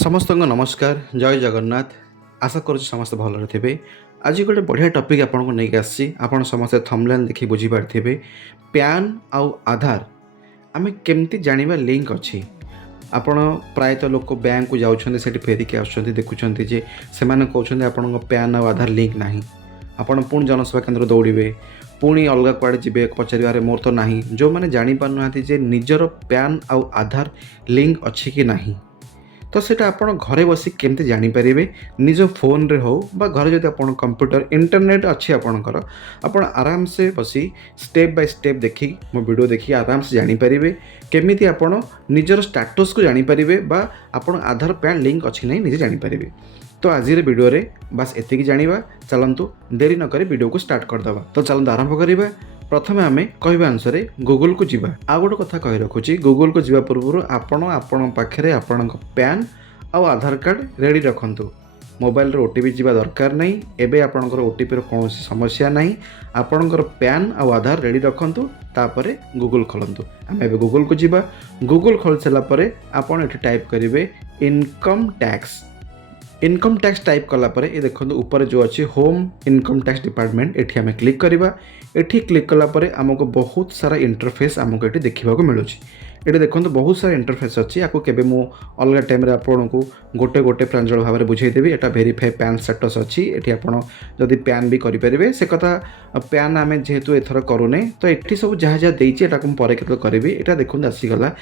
समस्त नमस्कार जय जगन्नाथ। आशा करुँ समस्त भलरे थे। आज गोटे बढ़िया टपिक आपको नहीं आसी आप समस्त थंबनेल देखि बुझीपारे पैन आउ आधार आम केमती जाना लिंक अच्छी। आपण प्रायतः लोक बैंक को जाऊँच फेरिक आस देखुं जे से कहते आपण पैन आउ आधार लिंक ना। आपण पुणी जनसेवा केन्द्र दौड़े पुणी अलग कुआड़े जी पचारे मोर तो ना। जो मैंने जापार ना निजर पैन आउ आधार लिंक अच्छी कि नहीं तो सेटा आपण घरे बसी केमती जानीपारे निज फोन रे हो बा घरे जब आप कंप्यूटर इंटरनेट अच्छी आपणकर आपण आराम से बसी स्टेप बाय स्टेप देखी मो वीडियो देखी आराम से जानीपारे केमिति आपण निजर स्टेटस को जानीपारे बा आपण आधार पैन लिंक अच्छी नहीं निजे जानीपारे। तो आज वीडियो रे बस एतिकी जानिबा। चलंतु देरी न करी वीडियो को स्टार्ट करदबा। तो चलंतु आरंभ करिबा। प्रथमे आमे कहबा अनुसार गूगल को जीवा। आ गोटे कथा कहि रखुची गूगल को जीवा पूर्व आपण पाखरे आपण पैन आउ आधार कार्ड रेडी रखंतु। मोबाइल रो ओटीपी जीवा दरकार नहीं। एबे आपणकर ओटीपी रो कोनोसी समस्या नहीं। आपणकर पैन आउ आधार रेडी रखंतु तापरे गूगल खोलंतु। आमे एबे गूगल को जीवा। गूगल खोल सला परे आपण एठी टाइप करिवे income tax. Income tax type कला परे ये देखो ऊपर जो अच्छी होम इनकम टैक्स डिपार्टमेंट एठी आमे क्लिक करिबा। एठी क्लिक कला परे हमको बहुत सारा इंटरफेस हमको एठी देखिबा को मिलुची। एठी देखो बहुत सारा इंटरफेस अच्छी। आपको केबे मु अलग टाइम रे आपको गोटे गोटे प्रांजल भाव में बुझाई देबी। एटा वेरीफाई पैन स्टेटस अच्छी। एठी आपण जदि पैन भी करि परिबे से कथा पैन आमे जेहेतु एथर करूने तो एठी सब जहा जहा देइची एटा को परे केतो करबी। एटा देखो आसी गला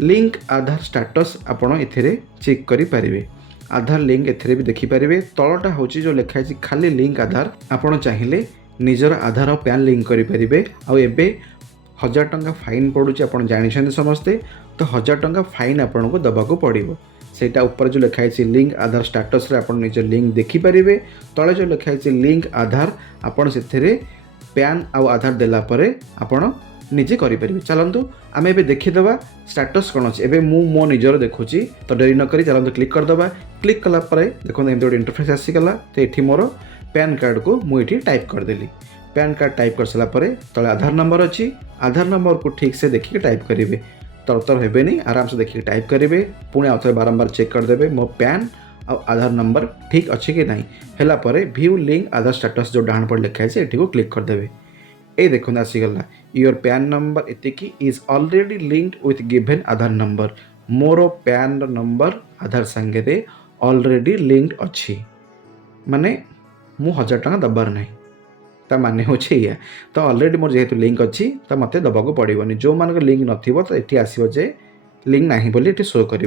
लिंक आधार स्टेटस आपण एथिरे चेक करि परिबे। आधार लिंक एथिरे भी देखिपारे। तलटा हूँ जो लिखाई खाली लिंक आधार आपण चाहिए निजर आधार और पैन लिंक करें। आबे 1000 टंका फाइन पड़ुची आप जानते समस्ते। तो 1000 टंका फाइन आपन को दबाक पड़ो। सेटा ऊपर जो लिखाई लिंक आधार स्टेटस रे आपण निज लिंक देखिपारे। तले जो लिखाई लिंक आधार आपण से पैन आउ आधार देला परे आपण निजे करें। चलतु आम ए देखीदे स्टेटस कौन अच्छे। एवं मो निजर देखुची तो डेरी नक चलते क्लिक करदे। क्लिक कलापर देखो एमती गोटे इंटरफेस आसीगला। तो ये मोर पैन कार्ड को मुझे टाइप करदेली। पैन कार्ड टाइप कर सारापर तले आधार नंबर अच्छी। आधार नंबर को ठीक से देखिए टाइप करेंगे। तरतर हेनी आराम से देखिए टाइप करेंगे। पुणी आउ थे बारंबार चेक करदे मो पैन आधार नंबर ठीक अच्छे कि नहीं है। व्यू लिंक आधार स्टेटस जो डाण पर लिखाई है ये क्लिक करदे। ये देखो आसीगला योर पैन नंबर एतिकी is already linked with given Aadhaar number. मोर पैन नंबर आधार संगे ऑलरेडी लिंक्ड अच्छी माने मु 1000 टंका दबार नहीं। ता माने होचे या तो ऑलरेडी मोर जेहेतु लिंक अच्छी तो मत दबाक पड़ोनी। जो मान लिंक नथिबो तो ये आसो जे लिंक नहीं बोली ये शो कर।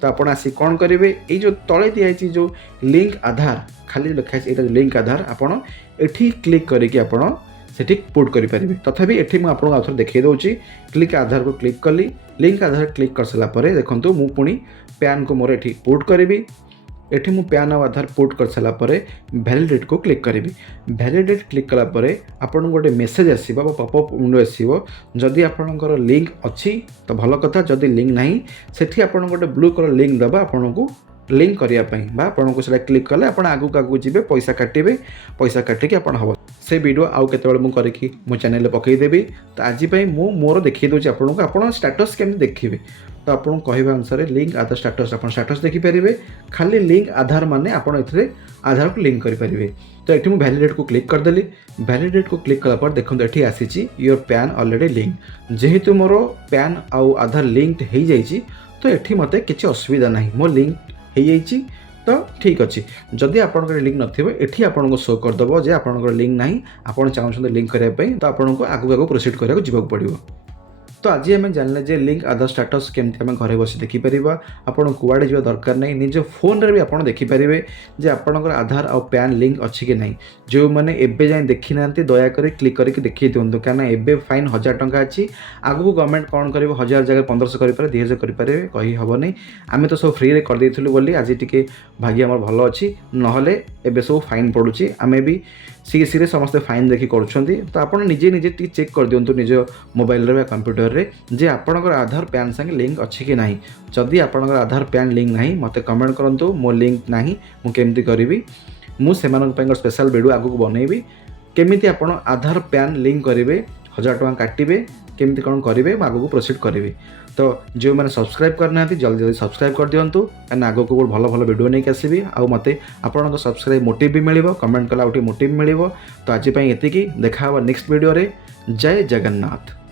तो आपड़ आसी कौन करेंगे ये जो तले दिखाई जो लिंक आधार खाली लिखाई ये लिंक आधार आपड़ ये क्लिक करके आपड़ सेठी पुट करेंगे। तथापि ये मुझे आपको आउे देखी दूसरी क्लिक आधार को क्लिक कली। लिंक आधार क्लिक कर सारा देखो मु पुणी पैन को मोर ये पुट करी। ये मु पैन और आधार पुट कर सारापर वैलिडेट को क्लिक करी। वैलिडेट क्लिक कलापर आपन गोटे मेसेज आसो पॉपअप विंडो आसो। जदि आपणकर लिंक अच्छी तो भल कथा। जदि लिंक नहीं सेठी आपन गोटे ब्लू कलर लिंक दबा आपन को लिंक करने आपन को सेटा क्लिक कले आप आगू आगू जी पैसा काटे। पैसा काटिकी आप हम से वीडियो आउ केतबेले मु करिकी मो चैनल पकईदेवी। तो आज मोर देखी दूसरी आपको आप स्टेटस केमती देखिए। तो आपको कहवा अनुसार लिंक आधार स्टेटस आप स्टेटस देखिपारे। खाली लिंक आधार माने आपड़ ए आधार को लिंक करेंगे। तो ये मुझे वैलिडेट को क्लिक करदेली। वैलिडेट को क्लिक कलापर देखो ये आसी योर पैन ऑलरेडी लिंक। जेहेतु मोर पैन आउ आधार लिंक हो जाइए तो ये मत किसी असुविधा ना। मो लिंक हो जाइए तो ठीक अच्छे। जदि आप लिंक नथिबो एठी आपन को शो करदबो जे आपन लिंक नहीं। आप चाहते लिंक करने तो आपन को आगू आगू प्रोसीड करा जीवाक पड़ो। तो आज आम जानले जे लिंक आधार स्टेटस केमती आम घरे बस देखिपर। आपड़ कुआड़े जा दरकार नहीं। निज फोन रे भी आप देखिपारे जे आपणकर आधार और पैन लिंक अच्छी कि नहीं। जो मैंने एबे जाए देखी ना दयाकोरी क्लिक करके देखिए दिंतु क्या एबे फाइन 1000 टंका अच्छी। आगू गवर्नमेंट कौन कर 1000 जगह 1500 करें 2000 करेंगे कही हेनी। आम तो सब फ्री रे कर देइथिलु बोली आज टी भाग्य आम भल अच्छी नहले एबे सब फाइन पड़ुची। आम भी सी सी समस्त फाइन देखी करुँच। तो आप निजे निजे चेक कर दिंतु निज मोबाइल रे कंप्यूटर रे जे आपणकर आधार पैन संगे लिंक अच्छी कि नहीं। जदि आपणकर आधार पैन लिंक नहीं मत कमेंट करूँ मो लिंक नहीं मुझे करी मुझे स्पेशल वीडियो आगू बनैबी केमिति आपण आधार पैन लिंक करेंगे 1000 टंका काटे केमती कौन करेंगे आगू प्रोसीड करी। तो जो मैंने सब्सक्राइब करना जल्दी जल्दी सब्सक्राइब कर दिंतु क्या आगे को भल भल वीडियो नहीं आसबि आउ मत आपण सब्सक्राइब मोटिव भी मिल कमेंट कला मोटिव मिल तो आज एति देखा नेक्स्ट वीडियो रे जय जगन्नाथ।